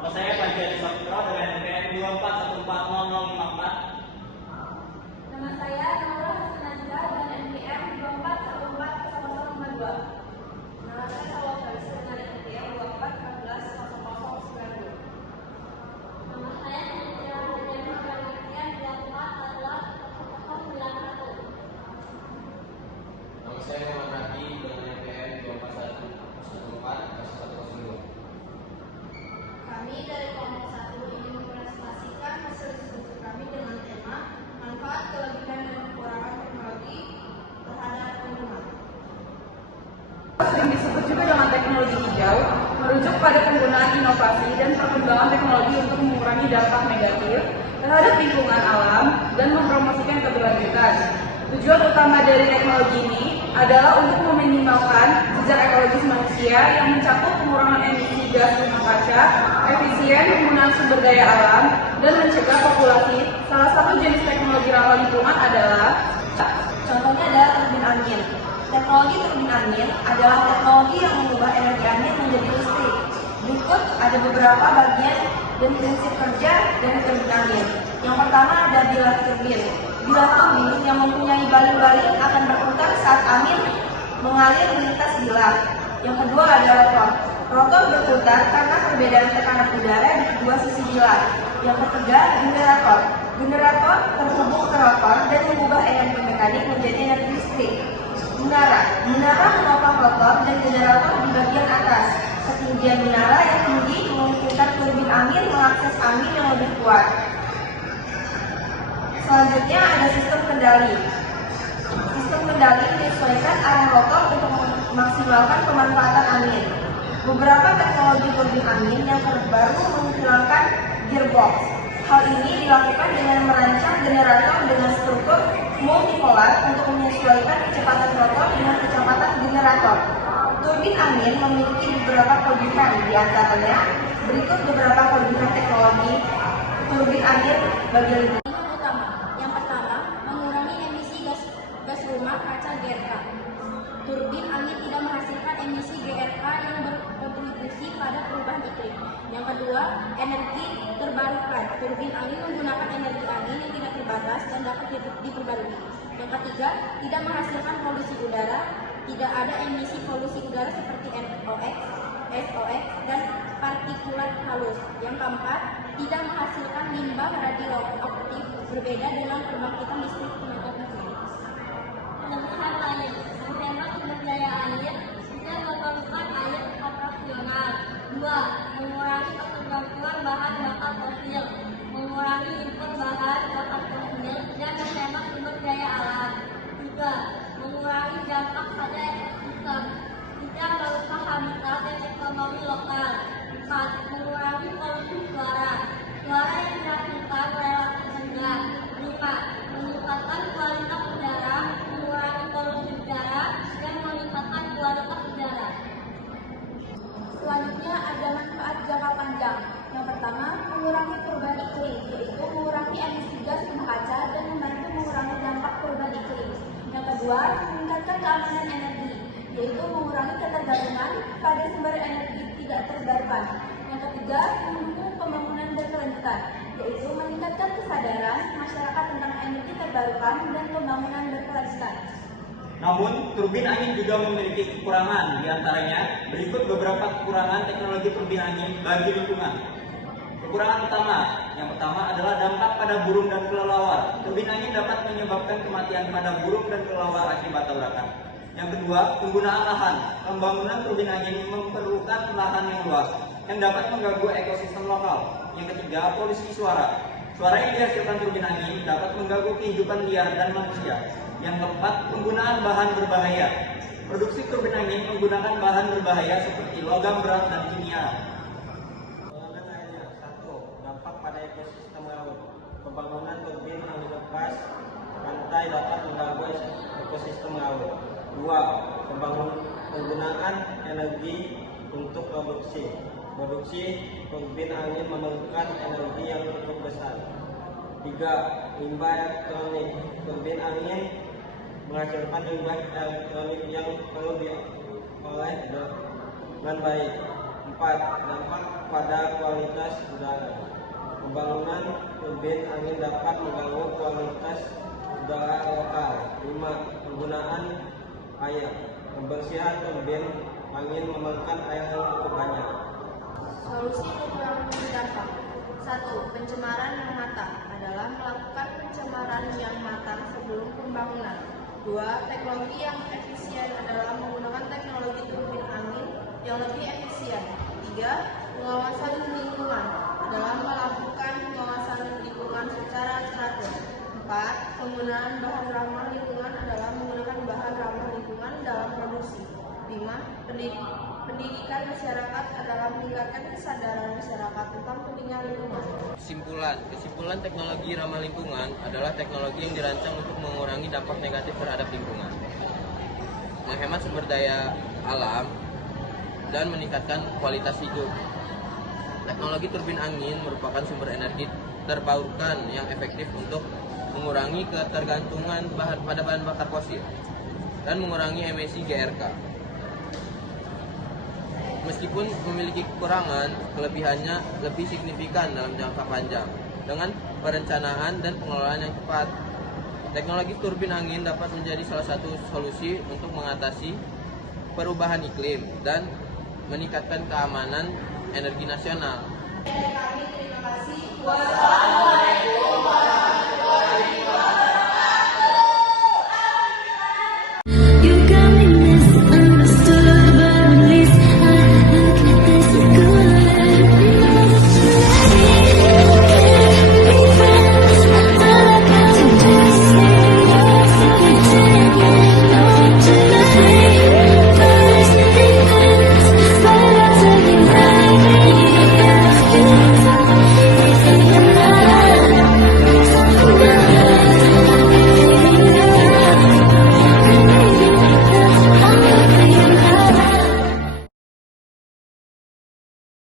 Nama saya Fajar Sapitra dengan NPM 24140054. Nama saya Nurul Hasnazila dengan NPM 24140052. Nama saya Salwa Farisa dengan NPM 24140092. Nama saya Nurul Hasnazila dengan NPM 24140091. Nama saya Muhammad Nabi dengan NPM 241140102. Kami dari kelompok 1 ingin mempresentasikan hasil diskusi kami dengan tema manfaat, kelebihan, dan kekurangan teknologi terhadap pengguna. Sering disebut juga dengan teknologi hijau, merujuk pada penggunaan inovasi dan perkembangan teknologi untuk mengurangi dampak negatif terhadap lingkungan alam dan mempromosikan keberlanjutan. Tujuan utama dari teknologi ini adalah untuk meminimalkan jejak ekologis manusia yang mencakup pengurangan emisi gas rumah kaca, efisien penggunaan sumber daya alam, dan mencegah populasi. Salah satu jenis teknologi ramah lingkungan adalah Contohnya adalah turbin angin. Teknologi turbin angin adalah teknologi yang mengubah energi angin menjadi listrik. Berikut ada beberapa bagian dan prinsip kerja dari turbin angin. Yang pertama ada bilah turbin. Bilah turbin yang mempunyai baling-baling akan berputar saat angin mengalir lintas bilah. Yang kedua ada rotor. Rotor berputar karena perbedaan tekanan udara di kedua sisi bilah. Yang ketiga generator. Generator terhubung ke rotor dan mengubah energi mekanik menjadi energi listrik. Menara. Menara menopang rotor dan generator di bagian atas. Ketinggian menara yang tinggi memungkinkan turbin angin mengakses angin yang lebih kuat. Selanjutnya ada sistem kendali. Sistem kendali menyesuaikan arah rotor untuk memaksimalkan pemanfaatan angin. Beberapa teknologi turbin angin yang terbaru menghilangkan gearbox. Hal ini dilakukan dengan merancang generator dengan struktur multipolar untuk menyesuaikan kecepatan rotor dengan kecepatan generator. Turbin angin memiliki beberapa kelebihan, di antaranya berikut beberapa kelebihan teknologi turbin angin bagi lingkungan. Yang pertama, mengurangi emisi gas rumah kaca GRK. Turbin angin tidak menghasilkan emisi GRK yang berkontribusi pada perubahan iklim. Yang kedua, energi terbarukan. Turbin angin menggunakan energi angin yang tidak terbatas dan dapat diperbarui. Yang ketiga, tidak menghasilkan polusi udara. Tidak ada emisi polusi udara seperti NOx, SOx, dan partikulat halus. Yang keempat, tidak menghasilkan limbah radioaktif berbeda dengan pembangkitan listrik tenaga nuklir. Kelebihan lain, menghemat sumber daya air, tidak memerlukan air operasional. 2. Mengurangi ketergantungan bahan bakar fosil, mengurangi impor bahan bakar fosil dan menghemat sumber daya alam. 3. Mengurangi dampak pada ekosistem, tidak merusak habitat dan ekonomi lokal. 4. Mengurangi polusi suara, suara yang dihasilkan relatif rendah. 5. Meningkatkan kualitas udara, mengurangi polusi udara dan meningkatkan kualitas udara. Selanjutnya ada manfaat jangka panjang. Yang pertama, mengurangi perubahan iklim, yaitu mengurangi emisi gas rumah kaca dan membantu mengurangi dampak perubahan iklim. Yang kedua, meningkatkan keamanan energi, yaitu mengurangi ketergantungan pada sumber energi tidak terbarukan. Yang ketiga, mendukung pembangunan berkelanjutan, yaitu meningkatkan kesadaran masyarakat tentang energi terbarukan dan pembangunan berkelanjutan. Namun, turbin angin juga memiliki kekurangan, diantaranya berikut beberapa kekurangan teknologi turbin angin bagi lingkungan. Kekurangan utama, yang pertama adalah dampak pada burung dan kelelawar. Turbin angin dapat menyebabkan kematian pada burung dan kelelawar akibat tabrakan. Yang kedua, penggunaan lahan. Pembangunan turbin angin memerlukan lahan yang luas, yang dapat mengganggu ekosistem lokal. Yang ketiga, polusi suara. Suara yang dihasilkan turbin angin dapat mengganggu kehidupan liar dan manusia. Yang keempat, penggunaan bahan berbahaya. Produksi turbin angin menggunakan bahan berbahaya seperti logam berat dan kimia. Pengelolaan airnya. 1. Dampak pada ekosistem laut. Pembangunan turbin yang dilepas pantai dapat mengganggu ekosistem laut. 2. Penggunaan energi untuk produksi. Produksi turbin angin memerlukan energi yang cukup besar. 3. Limbah elektronik. Turbin angin menghasilkan limbah elektronik yang perlu diolah dengan baik. 4. Dampak pada kualitas udara. Pembangunan turbin angin dapat mengganggu kualitas udara lokal. 5. Penggunaan air. Pembersihan turbin angin memerlukan air yang cukup banyak. Solusi pengurangan dampak. 1. Pencemaran yang matang adalah melakukan pencemaran yang matang sebelum pembangunan. 2. Teknologi yang efisien adalah menggunakan teknologi turbin angin yang lebih efisien. 3. Pengawasan lingkungan adalah melakukan pengawasan lingkungan secara teratur. 4. Penggunaan bahan ramah lingkungan adalah menggunakan bahan ramah lingkungan dalam produksi. 5. Pendidikan masyarakat adalah meningkatkan kesadaran masyarakat tentang pentingnya lingkungan. Kesimpulan teknologi ramah lingkungan adalah teknologi yang dirancang untuk mengurangi dampak negatif terhadap lingkungan, menghemat sumber daya alam, dan meningkatkan kualitas hidup. Teknologi turbin angin merupakan sumber energi terbarukan yang efektif untuk mengurangi ketergantungan pada bahan bakar fosil dan mengurangi emisi GRK. Meskipun memiliki kekurangan, kelebihannya lebih signifikan dalam jangka panjang. Dengan perencanaan dan pengelolaan yang tepat, teknologi turbin angin dapat menjadi salah satu solusi untuk mengatasi perubahan iklim dan meningkatkan keamanan energi nasional. Dari kami, terima kasih. Wassalamualaikum.